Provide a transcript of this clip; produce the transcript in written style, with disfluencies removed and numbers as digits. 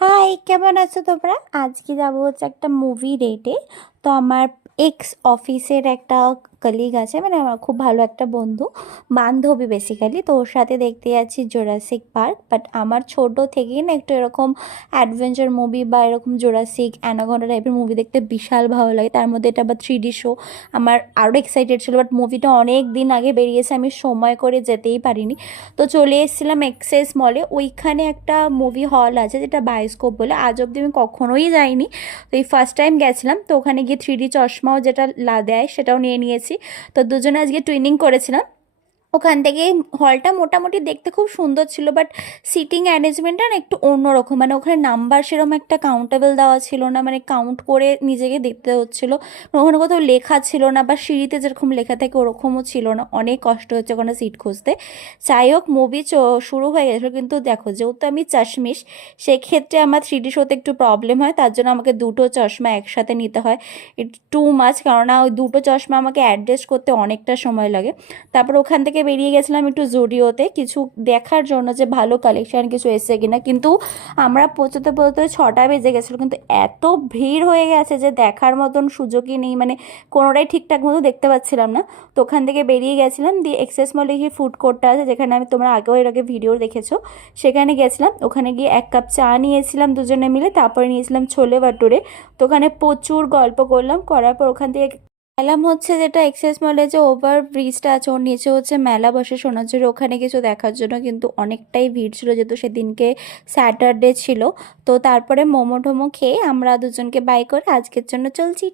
High, কেমন আছো তোমরা? আজকে যাবো হচ্ছে একটা মুভি ডেটে। তো আমার এক্স অফিসের একটা কলিগ আছে, মানে আমার খুব ভালো একটা বন্ধু, বান্ধবী বেসিক্যালি। তো ওর সাথে দেখতে যাচ্ছি জোরাসিক পার্ক। বাট আমার ছোট থেকেই না একটু এরকম অ্যাডভেঞ্চার মুভি বা এরকম জোরাসিক অ্যানাকোন্ডা টাইপের মুভি দেখতে বিশাল ভালো লাগে। তার মধ্যে এটা আবার 3D শো, আমার আরও এক্সাইটেড ছিল। বাট মুভিটা অনেক দিন আগে বেরিয়েছে, আমি সময় করে যেতেই পারিনি। তো চলে এসেছিলাম এক্সেস মলে। ওইখানে একটা মুভি হল আছে যেটা বায়োস্কোপ বলে, আজ অবধি আমি কখনোই যাইনি। তো এই ফার্স্ট টাইম গেছিলাম। তো ওখানে গিয়ে 3D চশমাও যেটা দেয় সেটাও নিয়ে নিয়েছি। তো দুজনে আজকে টুইনিং করেছিলাম। ওখান থেকে হলটা মোটামুটি দেখতে খুব সুন্দর ছিল, বাট সিটিং অ্যারেঞ্জমেন্টটা না একটু অন্যরকম। মানে ওখানে নাম্বার সেরকম একটা কাউন্টেবল দেওয়া ছিল না, মানে কাউন্ট করে নিজেকে দেখতে হচ্ছিলো। ওখানে কোথাও লেখা ছিল না, বা সিঁড়িতে যেরকম লেখা থাকে ওরকমও ছিল না। অনেক কষ্ট হচ্ছে ওখানে সিট খুঁজতে। যাই হোক, মুভি শুরু হয়ে গেছিলো, কিন্তু দেখো যেহেতু আমি চশমিশ, সেক্ষেত্রে আমার 3D শোতে একটু প্রবলেম হয়। তার জন্য আমাকে দুটো চশমা একসাথে নিতে হয়। ইট টু মাচ, কেননা ওই দুটো চশমা আমাকে অ্যাডজাস্ট করতে অনেকটা সময় লাগে। তারপর ওখান থেকে বেরিয়ে গেছিলাম একটু জুডিওতে কিছু দেখার জন্য, যে ভালো কালেকশন কিছু এসে কিনা। কিন্তু আমরা পৌঁছতে পৌঁছতে 6টা বেজে গেছিলো, কিন্তু এত ভিড় হয়ে গেছে যে দেখার মতন সুযোগই নেই, মানে কোনোটাই ঠিকঠাক মতো দেখতে পাচ্ছিলাম না। তো ওখান থেকে বেরিয়ে গেছিলাম, দিয়ে এক্সেস মলে গিয়ে ফুড কোর্টটা আছে, যেখানে আমি তোমরা আগেও এর আগে ভিডিও দেখেছো, সেখানে গেছিলাম। ওখানে গিয়ে 1 কাপ চা নিয়েছিলাম দুজনে মিলে, তারপরে নিয়েছিলাম ছোলে ভাটুরে। তো ওখানে প্রচুর গল্প করলাম, করার পর ওখান থেকে এলাম হচ্ছে যেটা এক্সেস মলে যে ওভার ব্রিজটা আছে, ওর নিচে হচ্ছে মেলা বসে সোনাঝুরি, ওখানে কিছু দেখার জন্য। কিন্তু অনেকটাই ভিড় ছিল যেহেতু সেদিনকে স্যাটারডে ছিল। তো তারপরে মোমো টোমো খেয়ে আমরা দুজনকে বাই করে আজকের জন্য চলছি।